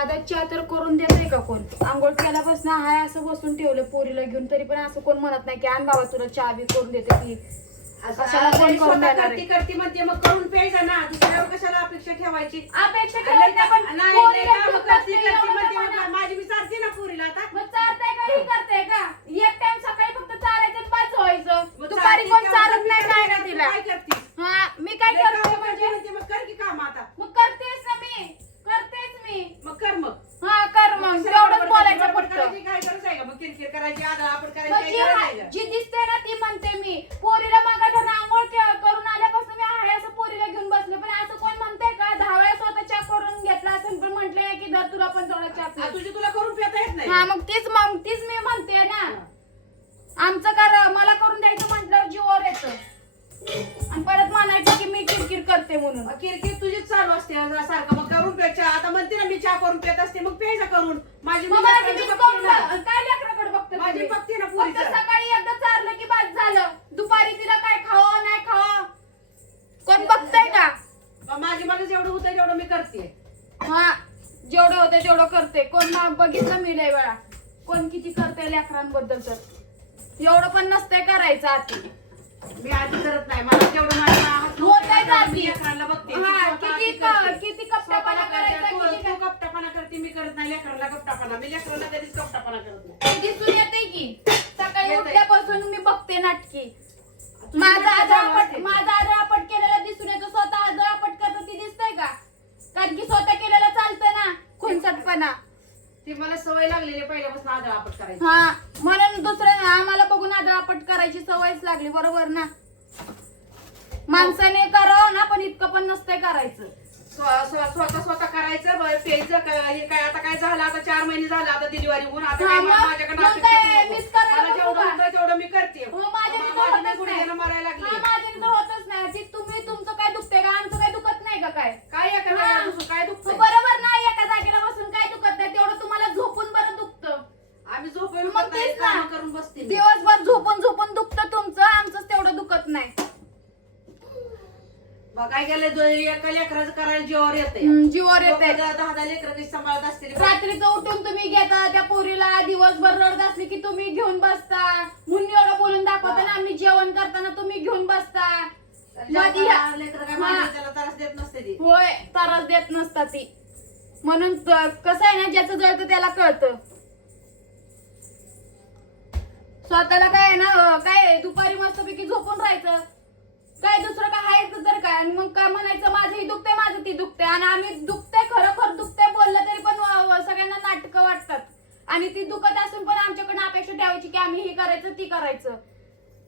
साधा चहा तर करून देतोय का कोण? आंघोळ केल्यापासून हाय असं बसून ठेवलं पोरीला घेऊन, तरी पण असं कोण म्हणत नाही की आण बाबा तुला चहा बी करून देते की कशाला कोण करून देणार आहे? करती म्हणते मग करून प्यायचा ना, दुसऱ्यावर कशाला अपेक्षा ठेवायची? अपेक्षा ठेवायची पण नाही पोरीला काम घेऊन करती बसते करती म्हणते एवढं मग माझी मी चालते ना पोरीला आता. मग चालतंय का हे करते का? एक टाइम सकाळी फक्त चालायचं आणि बस व्हायचं. मग दुपारी चालती कोण तेव्हा चालत नाही काय ना करती, तिला. काय करती? हा मी काय लय करते कामं म्हणजे? म्हणते मग कर की काम आता. मग करतेच ना मी, करतेच मी. मग कर मग. हा कर मग, तेवढंच बोलायचं बडबड फक्त. करायची काय गरज आहे का? मग किरकिर करायची आदळ आपण मग करायची जी काय गरज हा- आहे का? जी दिसते ना ती म्हणते मी. पोरीला मग आंघोळ करून आल्यापासून मी आहे असं पोरीला घेऊन बसले, पण असं कोण म्हणतंय का? 10 वेळा स्वतः चहा करून घेतला असेल पण म्हटलं नाही की धर तुला पण थोडा चहा पी. तुझी तुला करून पिता येत नाही. हा मग तीच मी म्हणते ना. आमचं मला करून द्यायचं म्हटलं जीवावर येतं आणि परत म्हणायचं की मी किरकिर करते म्हणून. किरकिर तुझीच चालू असते सारखं. मग करून प्यायच्या आता म्हणते ना मी चहा करून पित असते, मग प्यायचा करून. माझी मग माझी मीच करून काय लेकराकडे बघते माझी तुम्ही? बघते ना फक्त पोरीचं. सकाळी एकदा चारलं की बस झालं. दुपारी तिला काय खावं नाही खावं कोण बघतंय का? माझी मला जेवढं होतं तेवढं मी करते. हा जेवढं होतं तेवढं करते. कोण बघितलं मी लय वेळा कोण किती करते लेकरांबद्दल, तर एवढं पण नसतंय करायचं आधी. मी आधी करत नाही. मला जेवढं माझ्या हात होतंय का आधी? मी लेकरांना बघते. हा, स्वतः किती आधी करते. किती कपटापणा करायचा, स्वतःला किती तू कपटापणा करते, मी करत नाही लेकरांना कपटापणा. मी लेकरांना कधीच कपटापणा करत नाही. दिसून येते की सकाळी येतंय. उठल्यापासून मी बघते नाटकी. तुझी माझा नाटकं चालू आदळपट असते. माझा आदळपट केलेला दिसून येतो. स्वतः आदळपट करतं ती दिसतंय का? कारण की स्वतः केलेलं चालतं ना खुनसटपणा. ती मला सवय लागलेली पहिल्यापासून आदळ आपट करायची. हा म्हणून दुसरं आम्हाला बघून आदळपट करायची सवयच लागली. बरोबर ना? माणसाने करावं ना, पण इतकं पण नसतंय करायचं. स्वतः करायचं प्यायचं. हे काय आता काय झालं? आता 4 महिने झाले आता डिलिव्हरी होऊन. आता हा, काय मग माझ्याकडे काय अपेक्षा नको. मीच करायला मला जेवढं बघू का? होतं तेवढं मी करते. हो, माझ्याने तर माझी होतच गुडघे नाही. मरायला हा, लागली. माझ्याने तर होतच नाही. ती तुम्ही तुमचं काय दुखतंय का? आमचं काय दुखत नाही का काय? काय एका हा. जागेला बसून काय हो, दुखतं? बरोबर ना. एका जागेला बसून काय दुखत नाही, तेवढं तुम्हाला झोपून बरं दुखतं. आम्ही झोपून मग तेच ना. काम करून बसते मी. दिवसभर झोपून झोपून दुखतं तुमचं, आमचं तेवढं दुखत नाही. बघाय गेलं एका लेकराचं करायला जीवावर येते. जीवावर येते. 10 लेकरं कशी सांभाळत असतील. रात्रीचं उठून तुम्ही घेता त्या पोरीला, दिवसभर रडत असली की तुम्ही घेऊन बसता. म्हणून एवढं बोलून दाखवता ना, आम्ही जेवण करताना तुम्ही घेऊन बसता. मध्ये ह्या- लेकरं काय हा. मागे त्याला त्रास देत नसते ती. होय, त्रास देत नसता ती. म्हणून कसं आहे ना, ज्याचं जळतं त्याला कळतं. स्वतःला काय आहे ना, काय दुपारी मस्तपैकी झोपून राहायचं. काय दुसरं काय आहे तर काय? आणि मग काय म्हणायचं माझंही दुखतंय, माझं ती दुखतंय. आणि आम्ही दुखतंय खरोखर दुखतंय बोललं तरी पण सगळ्यांना नाटकं वाटतात. आणि ती दुखत असून पण आमच्याकडनं अपेक्षा ठेवायची की आम्ही हे करायचं ती करायचं.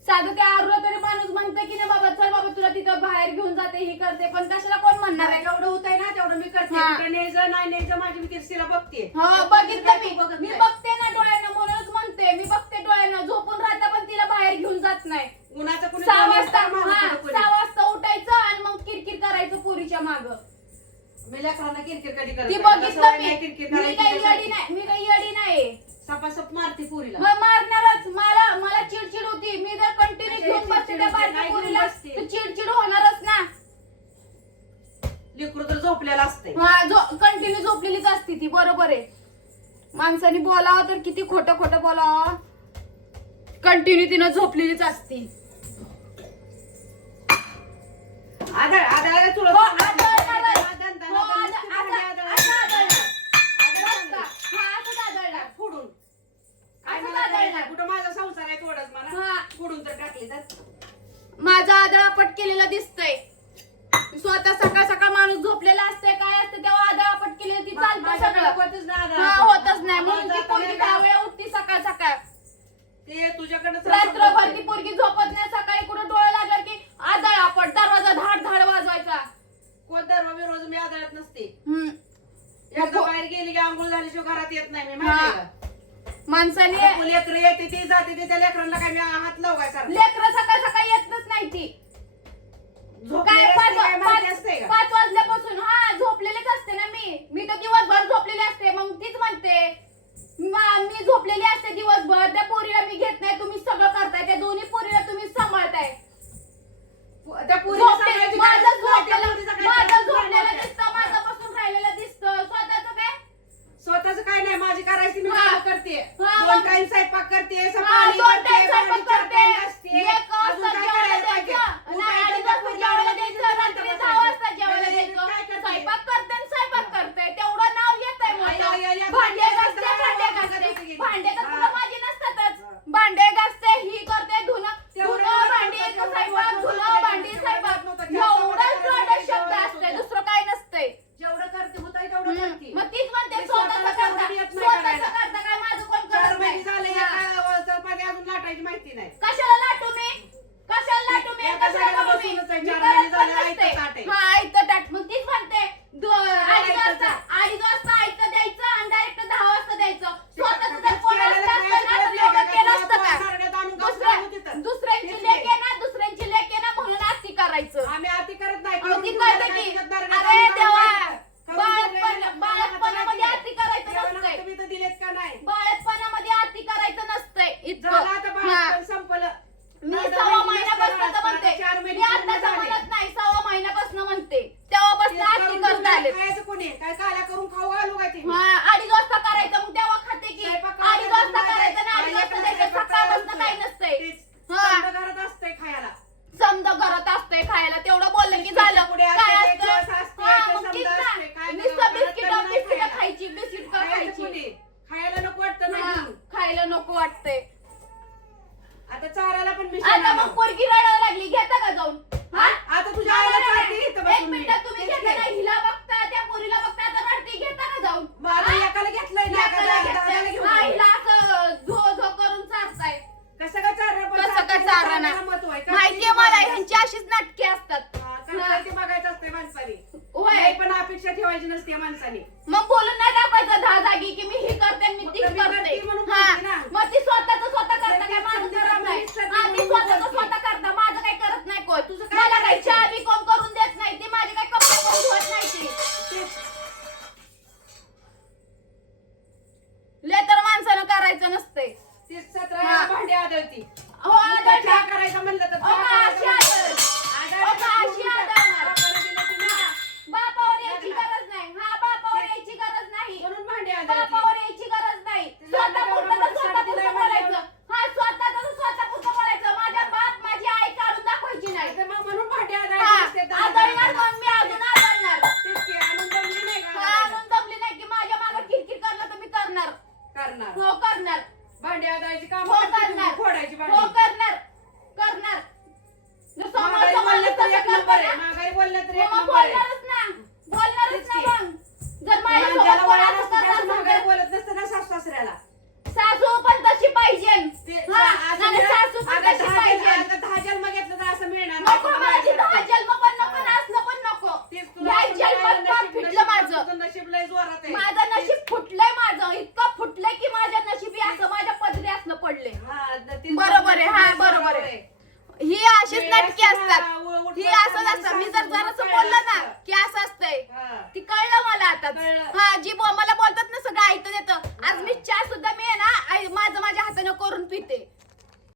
साधं ते आरुला तरी माणूस म्हणतं की नाही बाबा चल बाबा तुला तिथं बाहेर घेऊन जाते ही करते, पण कशाला कोण म्हणणार आहे? जेवढं होतंय ना तेवढं मी करते. हा. कुठं न्यायचं नाही न्यायचं माझी मी तिला बघते. हो बघितलं मी. बघत मी नाही. बघते ना डोळ्यानं, म्हणूनच म्हणते मी बघते डोळ्यानं. झोपून राहता पण तिला बाहेर घेऊन जात नाही. उन्हाचं कुणी 6 दोन्ही वाजता काम आणतं कुणी. 6 वाजता उठायचं आणि मग किरकिर करायचं पोरीच्या माग. मी लेकरांना किरकिर कधी करत ती नाही. मला बघितलं सवय मी. नाही किरकिर मी करायची काही येडी त्यासाठी. नाही, मी काही येडी नाही. सपासप मारते पोरीला. मग मारणारच. मला चिडचिड होती. मी जर कंटिन्यू कशाची घेऊन बसते त्या चिडचिड बारक्या नाही घेऊन पोरीला बसते. तर चिडचिड होणारच ना. लेकरू तर झोपलेला असते. हा कंटिन्यू झोपलेलीच असते ती. बरोबर आहे. माणसाने बोलावं तर किती खोटं खोटं बोलावं. कंटिन्यू तिनं झोपलेलीच असती. आदळ आदळ तुला हो, आदळणारच. हो, असं आदळणार. हा, असंच आदळणार. फोडून काय असंच मला काय आदळणार. कुठं माझा संसार आहे थोडाच मला हा. फोडून तर टाकले तर माझा आदळापट केलेला दिसतंय. स्वतः सकाळ सकाळ माणूस झोपलेला असते काय असते तेव्हा आदळापट केलेलं ती चालतं सगळं. होतच नाही हा होतच नाही. म्हणून ती पोरगी 10 वेळा उठती सकाळ सकाळ. ते तुझ्याकडे रात्रभर ती पोरगी झोपत नाही. सकाळी कुठं डोळे लागला की आदळापट, दरवाजा धाड धाड वाजवायचा. कोण दरवा रोज मी आदळत नसते. हम्म. एकदा बाहेर गेली की आंघोळ झाल्याशिवाय घरात येत नाही मी माहिती आहे का? माणसाने लेकर येते ती जाते ती त्या लेकरांना काय मी हात लावू काय सारखं? लेकरं सकाळ सकाळी येतच नाही ती. झोपलेली काय असते काय माहिती असते का? 5 वाजल्यापासून हा झोपलेलीच असते ना मी तर दिवसभर झोपलेली असते. मग तीच म्हणते मी झोपलेली असते दिवसभर. त्या पोरीला मी घेत नाही, तुम्ही सगळं करताय. त्या दोन्ही पोरीला तुम्ही सांभाळताय. त्या पोरीला सांगायची काय? माझं त्या पोरीचा काय झोपलेलं त्रास दिसतं, नाही. माझं बसून राहिलेलं दिसतं. स्वतःच काय करायचं कोणी काय काल्या करून खाऊ घालू का ती हा 2:30 वाजता करायचं मग तेव्हा खाते की 2:30 वाजता करायचं ना 2:30 वाजता द्यायचं सकाळपासून काही नसतंय हा घरात असतंय खायला समजा घरात असतंय खायला तेवढं बोललं की झालं पुढे काय असते, असतं चॉस असते, हा, ते मग समजा तीच ना. असते, काय नुसतं बिस्किट घरात बिस्किट खायला. खायची बिस्किट खायचं खायची कोणी? खायला नको वाटतं हा, नाही खायला नको वाटतंय आता चाराला पण मिशन आता आलं. मग पोरगी रडायला लागली घेता का जाऊन हा? आता तुझ्या आईला चालते इथं एक बसून मी. मिनिट तुम्ही तेच घेता की. ना हिला बघता त्या पोरीला बघता आता रडती घेता का जाऊन मग आता एकाला घेतलंय ना एकाला एकाला दादाला घेतलंय. घेऊन हा, जाऊ. हिला असं झो झो करून चारताय कसं काय चालणार पण कसं काय चालते, चालणार? चालायला महत्व आहे. माहितीये मला ह्यांची अशीच नाटके असतात हा, करताय ते बघायचं असते माणसाने होय नाही पण अपेक्षा ठेवायची नसते माणसाने मग बोलून नाही दाखवायचं 10 जागी की मी हे करते आणि मी मग तीच तुम्ही करते करते म्हणून हा बोलते ना. मग ती स्वतःच स्वतः करता काय ते माझं समजा करत नाही आम्ही हा ती म्हणून स्वतःच बोलते. स्वतः करता माझं काही करत नाही कोण तुझं काय मला काही करायचं? चहा बी कोण करून देत नाही ती माझे काही कपडे कोण धुवत नाही ती तेच. ले तर माणसानं करायचं नसतंय ती 17 हा. भांडी आदळती हो नुसतं आदळते. चहा करायचं म्हणलं तर अहो, चहा अशी करायचं आदळ. म्हणलं. अहो, अशी आदळणार. बापाने दिलं ती ना. बापावर यायची लग्नात. गरज नाही हा बापावर यायची गरज नाही म्हणून भांडी आदळती बापावर यायची गरज नाही तिला स्वतः एवढं पुरतं मोठं स्वतः शर्ट पुरतं दिलंय बोलायचं म्हणल्यावर. हा स्वतः पुरतं बोलायचं माझ्या बाप माझी आई काढून दाखवायची नाही आता मग म्हणून भांडी हा, आदळती असते दादा आदळणार दादा. मग मी अजून आदळणार तेच की, आणून जमली नाही का हा, आदळायला? आणून दमली नाही की माझ्या मागे किरकिर करलं तर मी करणार करणार हो करणार भांडी आदळायची काम हो करणार फोडायची हो भांडी करणार करणार जर समोर माघारी समोर बोललं तर एक तसं नंबर आहे करता ना, माघारी बोललं तर एक मग नंबर आहे बोलणारच ना बोलणारच तेच ना की. मग जर माझ्यासोबत माणसाला कोण वळण असं असतं करत त्याचं असेल माघारी तर बोलत नसतं ना सासू सासऱ्याला सासू पण तशी पाहिजे ते- हा, असं आणि नाही, सासू पण अगं तशी 10 पाहिजे अगं 10 जन्म घेतलं तर असं मिळणार नाही नको तुला माझी माझ्यासारखं. 10 जन्म पण नको ना असलं पण नको तेच तुला ह्या असं जन्मात मिळालं, पाप नशीब- फिटलं नशीब- माझं तुझं नशीब लय जोरात आहे. माझं नशीब फुटलंय माझं इतकं फुटलंय की माझ्या नशिबी असं माझ्या पदरी असलं पडले हा, तेच बरोबर आहे, हा, नशीब बरोबर आहे. ही अशीच वेळ नाटकी असते ना, असतात उठलं ही का असंच मग असतं मी जर सासू जरासं कळलं बोललं ना असतं. की असं असतंय हा. ती कळलं मला आता कळलं. हा जी मला बोलतात ना सगळं ऐकत येतं